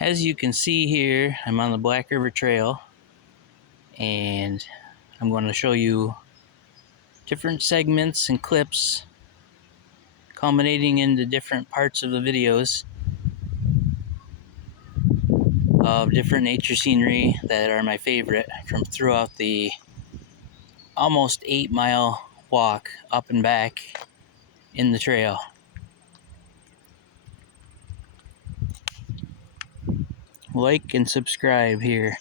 As you can see here, I'm on the Black River Trail, and I'm going to show you different segments and clips culminating into different parts of the videos of different nature scenery that are my favorite from throughout the almost 8-mile walk up and back in the trail. Like and subscribe here.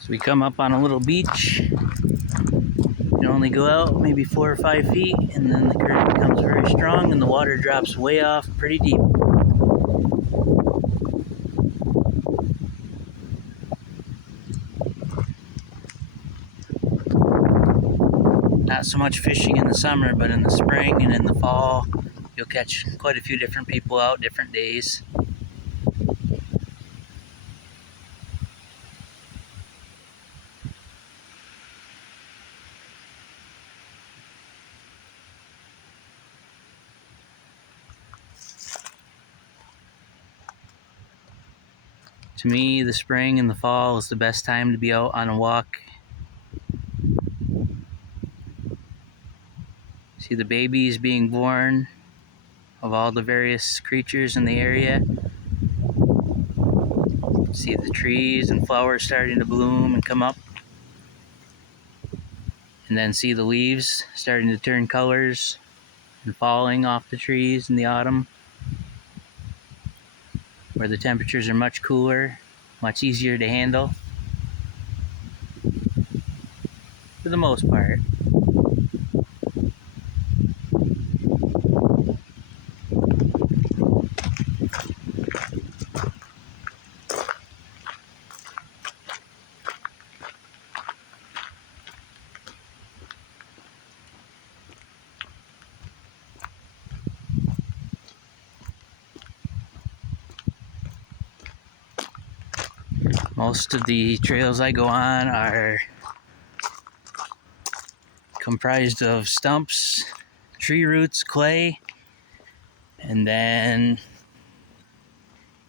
So we come up on a little beach. You can only go out maybe 4 or 5 feet, and then the current becomes very strong and the water drops way off pretty deep. Not so much fishing in the summer, but in the spring and in the fall, you'll catch quite a few different people out different days. To me, the spring and the fall is the best time to be out on a walk. See the babies being born of all the various creatures in the area. See the trees and flowers starting to bloom and come up. And then see the leaves starting to turn colors and falling off the trees in the autumn, where the temperatures are much cooler, much easier to handle for the most part. Most of the trails I go on are comprised of stumps, tree roots, clay, and then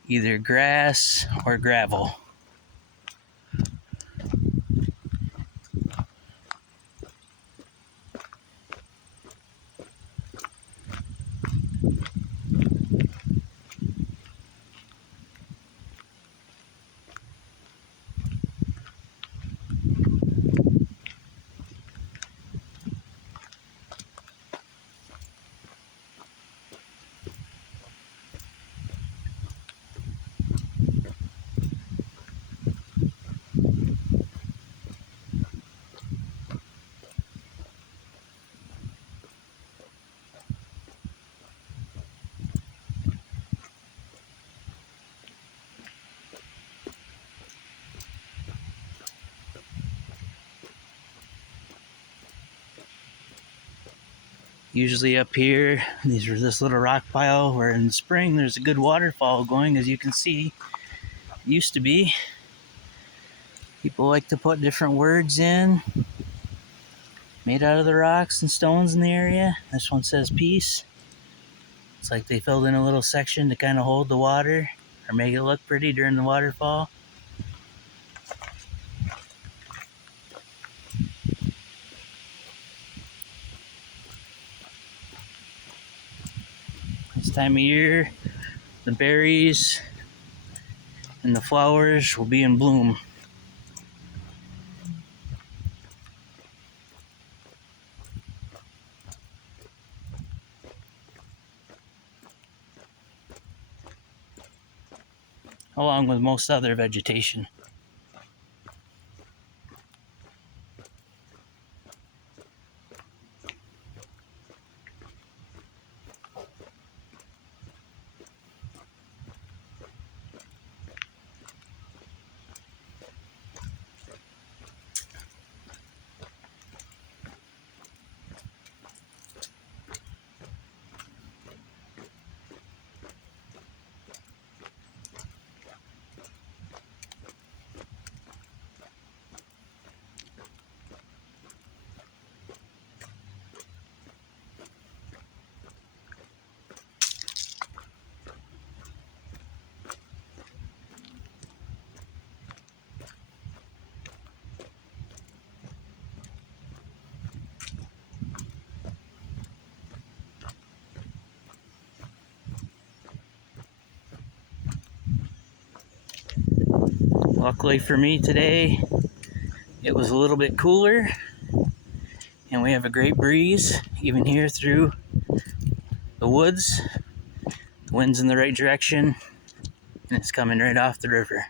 either grass or gravel. Usually up here, this little rock pile where in spring there's a good waterfall going, as you can see. It used to be. People like to put different words in, made out of the rocks and stones in the area. This one says peace. It's like they filled in a little section to kind of hold the water or make it look pretty during the waterfall. This time of year, the berries and the flowers will be in bloom. along with most other vegetation. Luckily for me today, it was a little bit cooler and we have a great breeze even here through the woods. The wind's in the right direction and it's coming right off the river.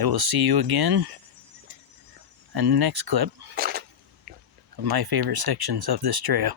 I will see you again in the next clip of my favorite sections of this trail.